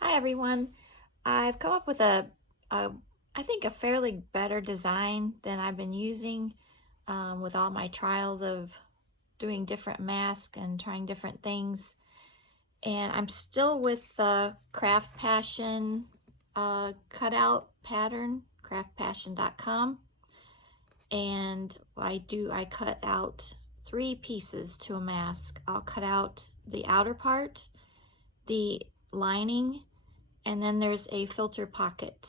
Hi everyone. I've come up with I think a fairly better design than I've been using with all my trials of doing different masks and trying different things. And I'm still with the Craft Passion cutout pattern, craftpassion.com. And I cut out 3 pieces to a mask. I'll cut out the outer part, the lining, and then there's a filter pocket.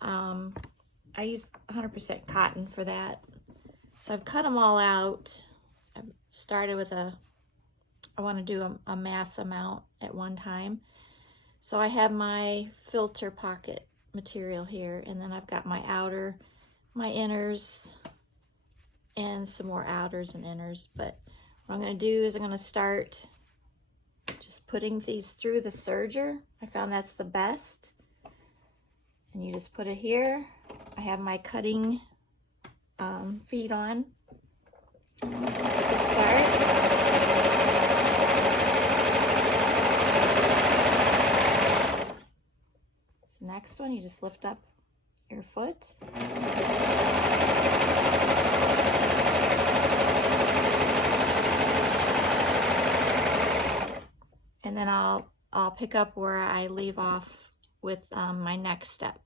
I use 100% cotton for that. So I've cut them all out. I've started with I want to do a mass amount at one time. So I have my filter pocket material here, and then I've got my outer, my inners, and some more outers and inners. But what I'm going to do is I'm going to start just putting these through the serger. I found that's the best. And you just put it here. I have my cutting feet on. Start. This next one, you just lift up your foot. And then I'll pick up where I leave off with my next step.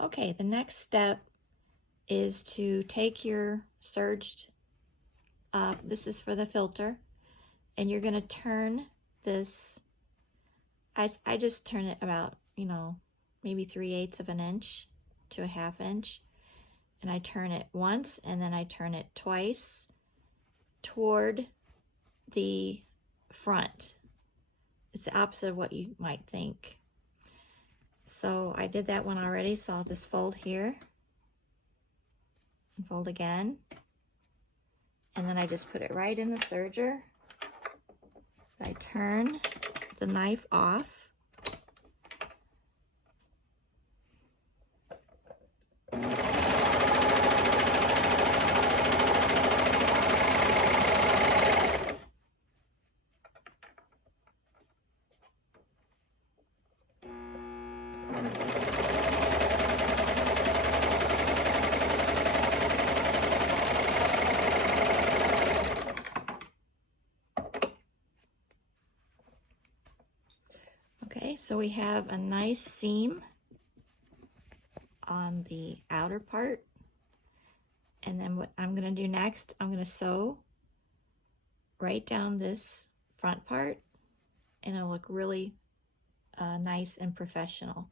Okay, the next step is to take your serged, this is for the filter, and you're going to turn this, I just turn it about, maybe 3/8 of an inch to a 1/2 inch. And I turn it once, and then I turn it twice toward the front. It's the opposite of what you might think. So I did that one already, so I'll just fold here and fold again. And then I just put it right in the serger. I turn the knife off. Okay, so we have a nice seam on the outer part. And then what I'm going to do next, I'm going to sew right down this front part, and it'll look really nice and professional.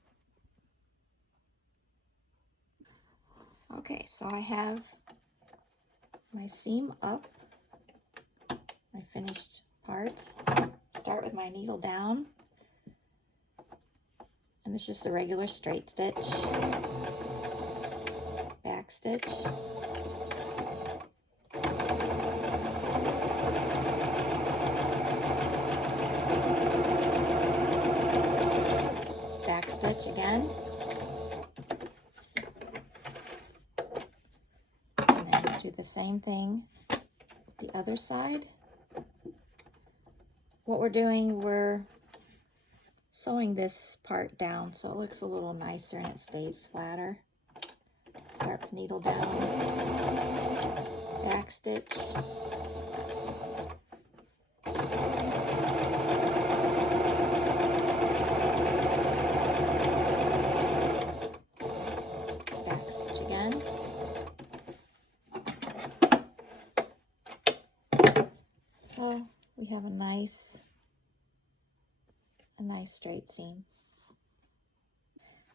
Okay, so I have my seam up, my finished part. Start with my needle down, and this is just a regular straight stitch, back stitch, back stitch again, and then do the same thing the other side. What we're doing, we're sewing this part down so it looks a little nicer and it stays flatter. Start with needle down, back stitch, back stitch again, so we have a nice straight seam.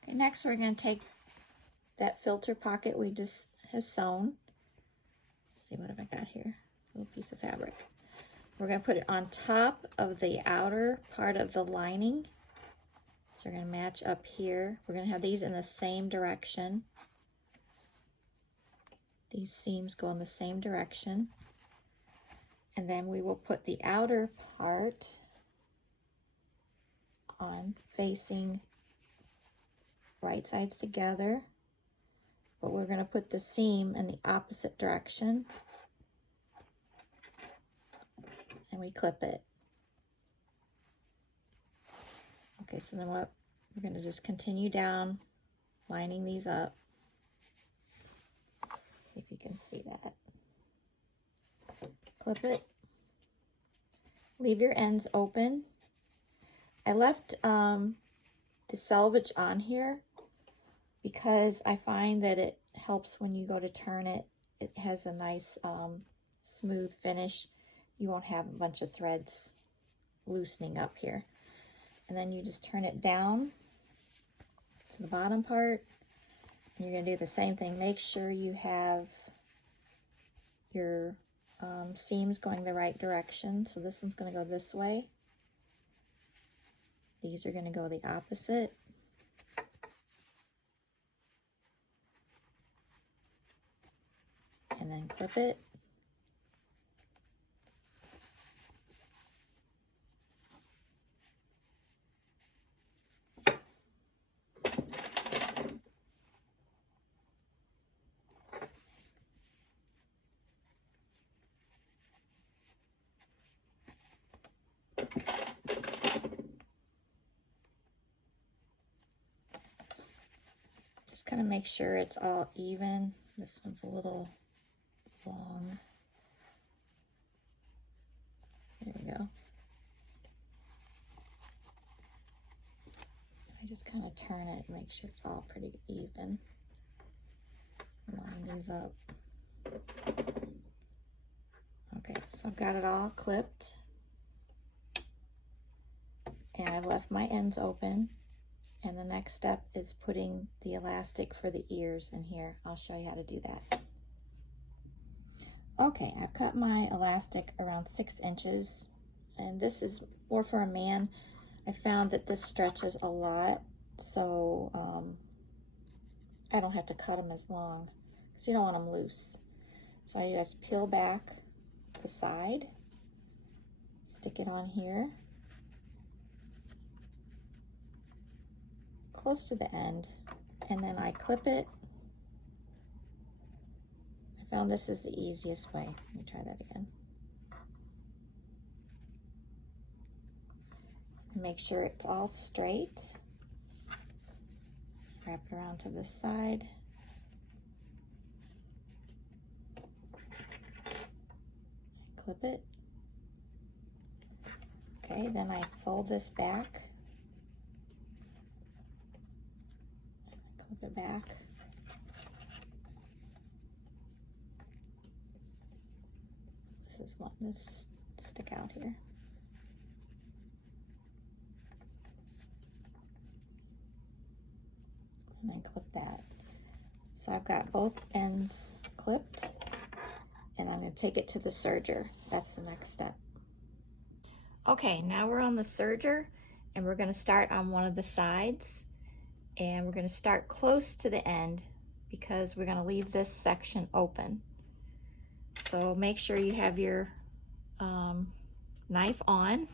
Okay, next we're going to take that filter pocket we just have sewn. Let's see, what have I got here? A little piece of fabric. We're going to put it on top of the outer part of the lining. So we're going to match up here. We're going to have these in the same direction. These seams go in the same direction. And then we will put the outer part on facing right sides together. but we're going to put the seam in the opposite direction. And we clip it. Okay, so then what we're going to just continue down, lining these up. See if you can see that. Clip it. Leave your ends open. I left the selvage on here because I find that it helps when you go to turn it. It has a nice smooth finish. You won't have a bunch of threads loosening up here. And then you just turn it down to the bottom part. And you're going to do the same thing. Make sure you have your seams going the right direction. So this one's going to go this way. These are going to go the opposite. And then clip it. Just kind of make sure it's all even. This one's a little long. There we go. I just kind of turn it, make sure it's all pretty even. Line these up. Okay, so I've got it all clipped. And I've left my ends open. And the next step is putting the elastic for the ears in here. I'll show you how to do that. Okay, I've cut my elastic around 6 inches. And this is more for a man. I found that this stretches a lot. So I don't have to cut them as long because you don't want them loose. So I just peel back the side. Stick it on here. Close to the end, and then I clip it. I found this is the easiest way. Let me try that again. And make sure it's all straight. Wrap it around to this side. Clip it. Okay, then I fold this back. Clip it back. This is wanting to stick out here. And then clip that. So I've got both ends clipped, and I'm going to take it to the serger. That's the next step. Okay, now we're on the serger, and we're going to start on one of the sides. And we're going to start close to the end because we're going to leave this section open. So make sure you have your knife on.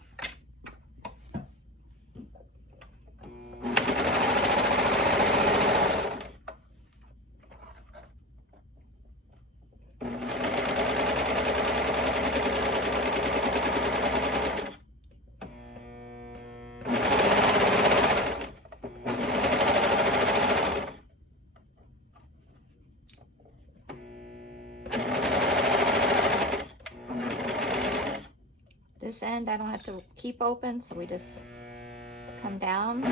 This end I don't have to keep open, so we just come down.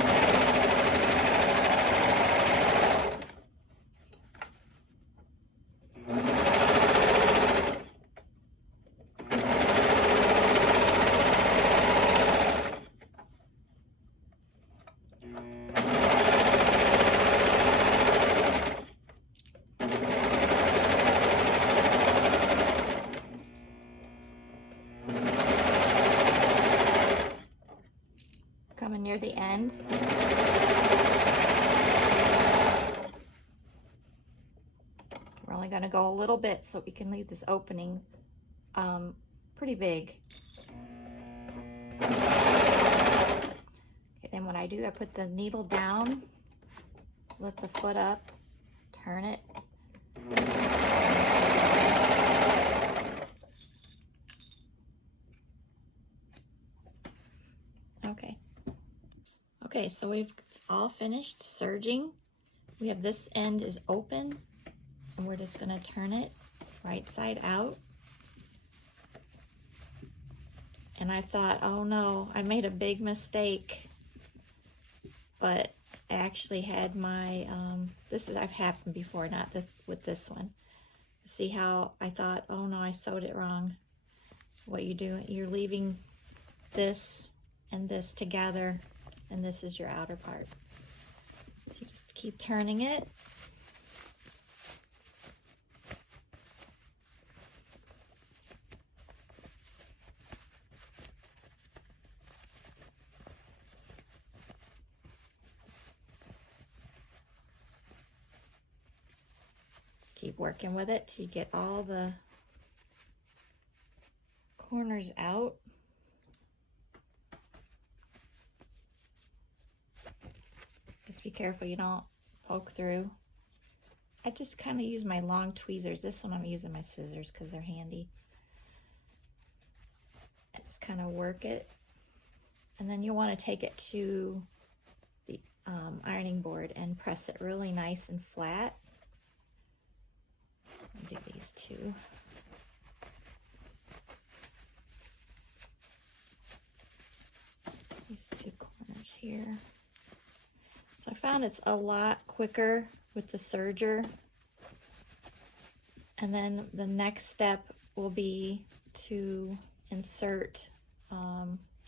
Coming near the end. We're only going to go a little bit so we can leave this opening pretty big. Okay, then what I do, I put the needle down, lift the foot up, turn it, Okay, so we've all finished serging. We have this end is open, and we're just gonna turn it right side out. And I thought, oh no, I made a big mistake. But I actually had my, I've happened before, not with this one. See how I thought, oh no, I sewed it wrong. What you do, you're leaving this and this together, and this is your outer part. So you just keep turning it. Keep working with it till you get all the corners out. Just be careful you don't poke through. I just kind of use my long tweezers. This one I'm using my scissors because they're handy. I just kind of work it. And then you'll want to take it to the ironing board and press it really nice and flat. I'll do these two. These two corners here. So I found it's a lot quicker with the serger. And then the next step will be to insert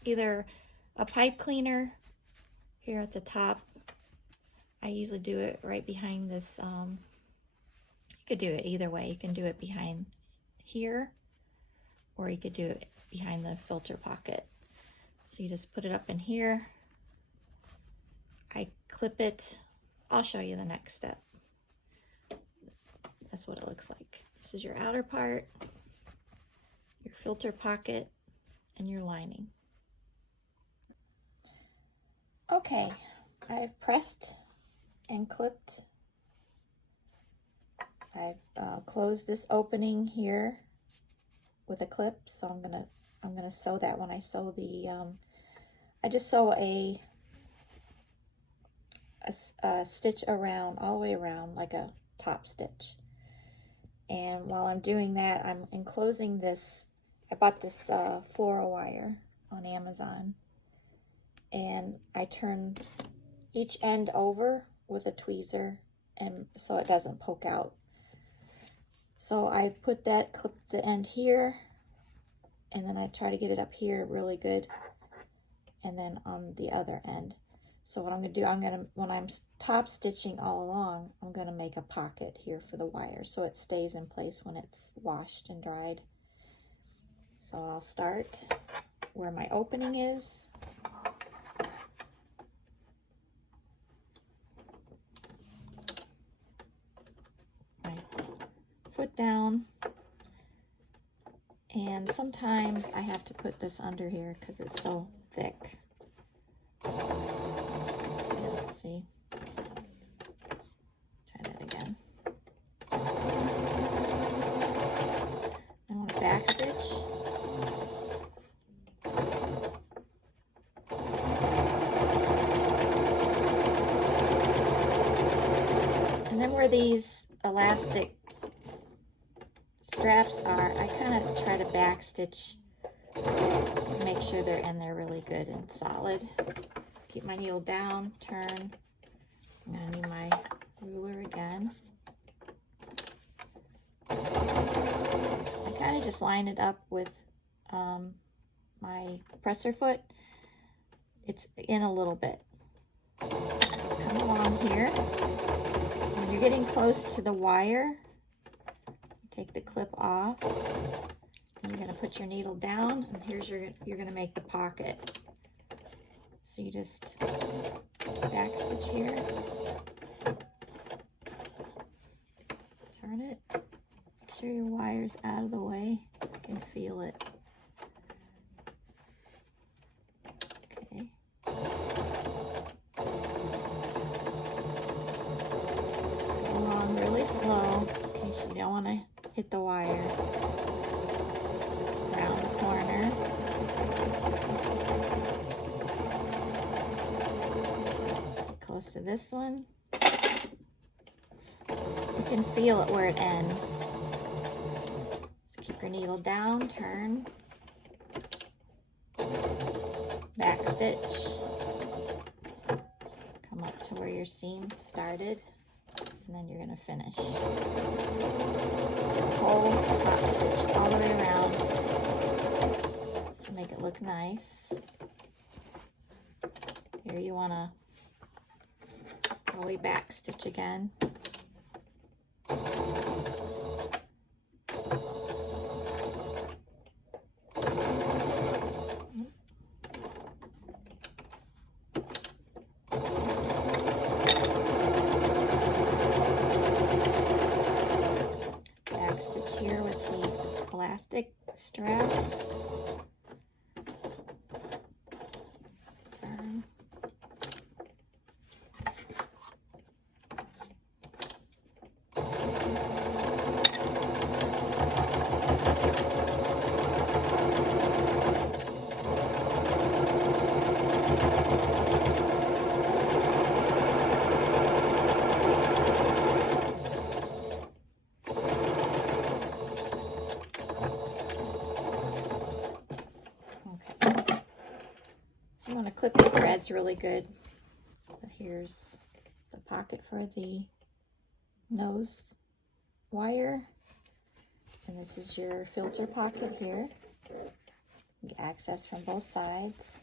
either a pipe cleaner here at the top. I usually do it right behind this. You could do it either way. You can do it behind here, or you could do it behind the filter pocket. So you just put it up in here. I clip it. I'll show you the next step. That's what it looks like. This is your outer part, your filter pocket, and your lining. Okay, I've pressed and clipped. I've closed this opening here with a clip, so I'm gonna sew that when I sew the. I just sew a stitch around, all the way around, like a top stitch. And while I'm doing that, I'm enclosing this. I bought this floral wire on Amazon, and I turn each end over with a tweezer, and so it doesn't poke out. So I put that, clip the end here, and then I try to get it up here really good, and then on the other end. So what I'm gonna do, when I'm top stitching all along, I'm gonna make a pocket here for the wire so it stays in place when it's washed and dried. So I'll start where my opening is. My foot down. And sometimes I have to put this under here because it's so thick. Let's see. Try that again. I want a back stitch. And then where these elastic straps are, I kind of try to back stitch to make sure they're in there really good and solid. Keep my needle down, turn. I'm gonna need my ruler again. I kind of just line it up with my presser foot. It's in a little bit. Just come along here. When you're getting close to the wire, take the clip off. And you're gonna put your needle down, and here's you're gonna make the pocket. So you just back stitch here, turn it, make sure your wire's out of the way. I can feel it. Okay. Just go along really slow. Okay, want to hit the wire around the corner. Close to this one. You can feel it where it ends. So keep your needle down, turn, back stitch, come up to where your seam started, and then you're going to finish. Just pull top stitch all the way around to make it look nice. Here you want to really back stitch again. Back stitch here with these elastic straps. Turn. I'm going to clip the threads really good. But here's the pocket for the nose wire. And this is your filter pocket here. You get access from both sides.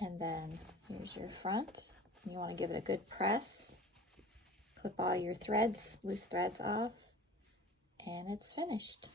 And then here's your front. You want to give it a good press. Clip all your threads, loose threads off. And it's finished.